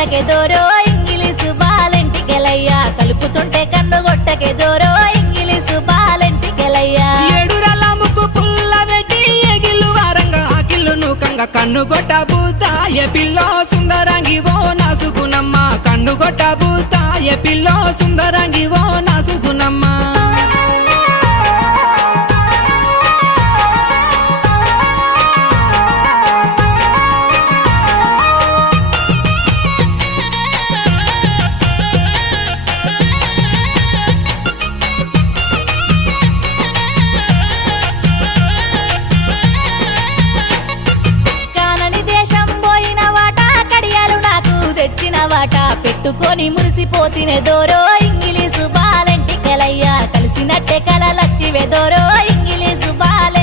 కొట్టకే దోరో ఇంగిలీసు బాలెంటికెలయ్యా కలుపుతుంటే కన్ను కొట్టకే దోరో ఇంగిలీసు బాలెంటికెలయ్యా ఏడురల ముక్కు పుల్ల పెట్టి ఎగిల్లు వారంగా ఆకిల్లు నూకంగా కన్ను గొట్ట బూతాయ పిల్లో సుందరంగి ఓ నాసుకునమ్మ కన్ను గొట్ట బూతాయ పిల్లో సుందరంగి ఓ నాసుకునమ్మ వాట పెట్టుకొని మురిసిపోతినే దోరో ఇంగిలీసు బాలెంటికెలయ్యా కలిసినట్టే కలలత్తివే దోరో ఇంగిలీసు బాలెంటి